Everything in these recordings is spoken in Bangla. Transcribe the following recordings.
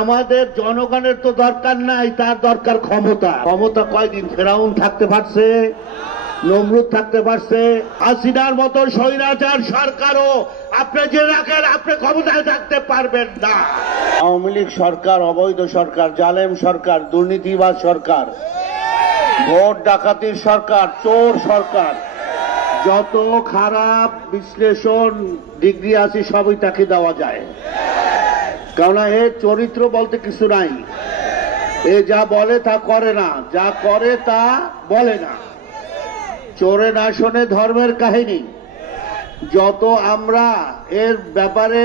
আমাদের জনগণের তো দরকার নাই, তার দরকার ক্ষমতা। ক্ষমতা কয়দিন ফেরাউন থাকতে পারছে, নমরুদ থাকতে পারছে, হাসিনার মতো স্বৈরাচার সরকারও আপনি যে রাখেন আপনি ক্ষমতায় থাকতে পারবেন না। আওয়ামী লীগ সরকার অবৈধ সরকার, জালেম সরকার, দুর্নীতিবাজ সরকার, ভোট ডাকাতির সরকার, চোর সরকার, যত খারাপ বিশ্লেষণ ডিগ্রি আছে সবই তাকে দেওয়া যায়, কেননা এর চরিত্র বলতে কিছু নাই। এ যা বলে তা করে না, যা করে তা বলে না। চোরে না শোনে ধর্মের কাহিনী। যত আমরা এর ব্যাপারে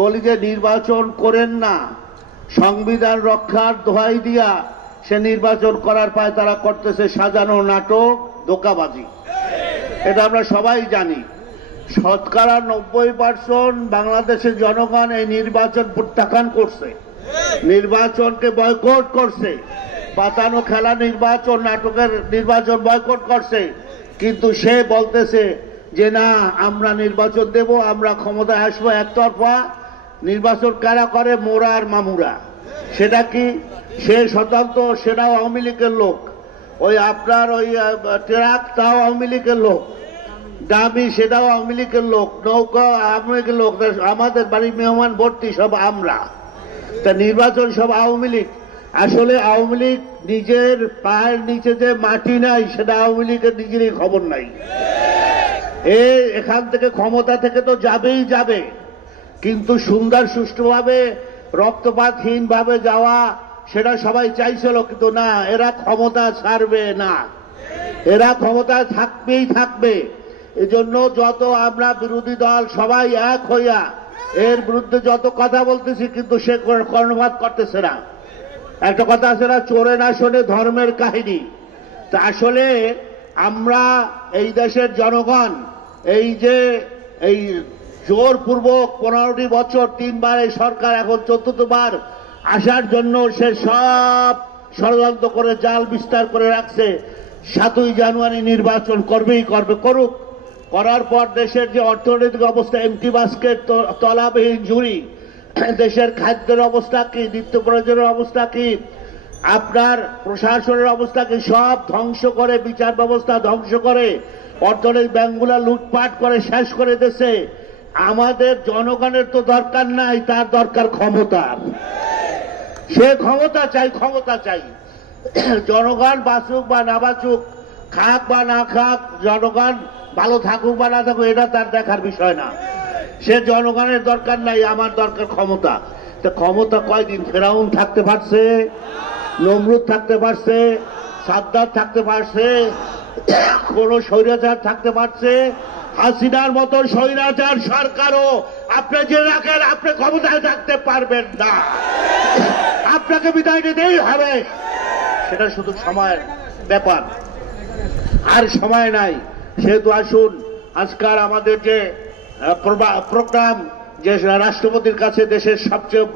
বলি যে নির্বাচন করেন না, সংবিধান রক্ষার দোহাই দিয়া সে নির্বাচন করার পায় তারা করতেছে সাজানো নাটক, ধোঁকাবাজি। এটা আমরা সবাই জানি। শতকরা 90% বাংলাদেশের জনগণ এই নির্বাচন প্রত্যাখ্যান করছে, নির্বাচনকে বয়কট করছে, পাতানো খেলা নির্বাচন, নাটকের নির্বাচন বয়কট করছে। কিন্তু সে বলতেছে যে না, আমরা নির্বাচন দেব, আমরা ক্ষমতায় আসবো একতরফা। নির্বাচন কারা করে? মোরা আর মামুরা। সেটা কি? সে স্বতন্ত্র, সেটাও আওয়ামী লীগের লোক। ওই আপনার ওই ট্রাক, তাও আওয়ামী লীগের লোক। দাবি, সেটাও আওয়ামী লীগের লোক। নৌকা আওয়ামী লীগের লোক। আমাদের বাড়ির মেহমান ভর্তি সব আমরা। তা নির্বাচন সব আওয়ামী লীগ। আসলে আওয়ামী লীগ নিজের পায়ের নিচে যে মাটি নাই, সেটা আওয়ামী লীগের নিজেরই খবর নাই। এখান থেকে ক্ষমতা থেকে তো যাবেই যাবে, কিন্তু সুন্দর সুষ্ঠুভাবে রক্তপাতহীন ভাবে যাওয়া সেটা সবাই চাইছিল, কিন্তু না, এরা ক্ষমতা ছাড়বে না, এরা ক্ষমতায় থাকবেই থাকবে। এজন্য যত আমরা বিরোধী দল সবাই এক হইয়া এর বিরুদ্ধে যত কথা বলতেছি, কিন্তু সে কর্ণপাত করতেছে না। একটা কথা আছে না, চোরে না শোনে ধর্মের কাহিনী। তা আসলে আমরা এই দেশের জনগণ এই যে এই জোরপূর্বক 15টি বছর 3 বার এই সরকার এখন 4বার আসার জন্য সে সব ষড়যন্ত্র করে জাল বিস্তার করে রাখছে। 7ই জানুয়ারি নির্বাচন করবেই করবে, করুক। করার পর দেশের যে অর্থনৈতিক অবস্থা, এমটি বাস্কেট, তলাবিহীন ঝুড়ি, দেশের খাদ্যের অবস্থা কি, নিত্য প্রয়োজনের অবস্থা কি, আপনার প্রশাসনের অবস্থা কি, সব ধ্বংস করে, বিচার ব্যবস্থা ধ্বংস করে, অর্থনৈতিক ব্যাংকগুলা লুটপাট করে শেষ করে দিয়েছে। আমাদের জনগণের তো দরকার নাই, তার দরকার ক্ষমতা। সে ক্ষমতা চাই, ক্ষমতা চাই। জনগণ বাঁচুক বা না বাঁচুক, খাক বা না খাক, জনগণ ভালো থাকুক বা না থাকুক, এটা তার দেখার বিষয় না। সে জনগণের দরকার নাই, আমার দরকার ক্ষমতা। তো ক্ষমতা কয়দিন ফেরাউন থাকতে পারছে, নমরুদ থাকতে পারছে, সাদ্দাত থাকতে পারছে, কোন স্বৈরাচার থাকতে পারছে? হাসিনার মতো স্বৈরাচার সরকারও আপনি যে রাখেন আপনি ক্ষমতায় থাকতে পারবেন না। আপনাকে বিদায় নিতেই হবে। সেটা শুধু সময়ের ব্যাপার, আর সময় নাই। সেহেতু আসুন, আজকাল আমাদের যে প্রোগ্রাম, যে রাষ্ট্রপতির কাছে দেশের সবচেয়ে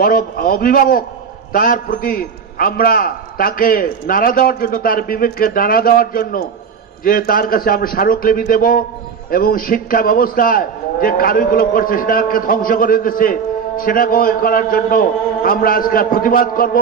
বড় অভিভাবক, তার প্রতি আমরা তাকে নাড়া দেওয়ার জন্য, তার বিবেককে নাড়া দেওয়ার জন্য, যে তার কাছে আমরা স্মারকলিপি দেব এবং শিক্ষা ব্যবস্থায় যে কারিগুলো করছে সেটাকে ধ্বংস করে দিচ্ছে, সেটাকে করার জন্য আমরা আজকে প্রতিবাদ করব।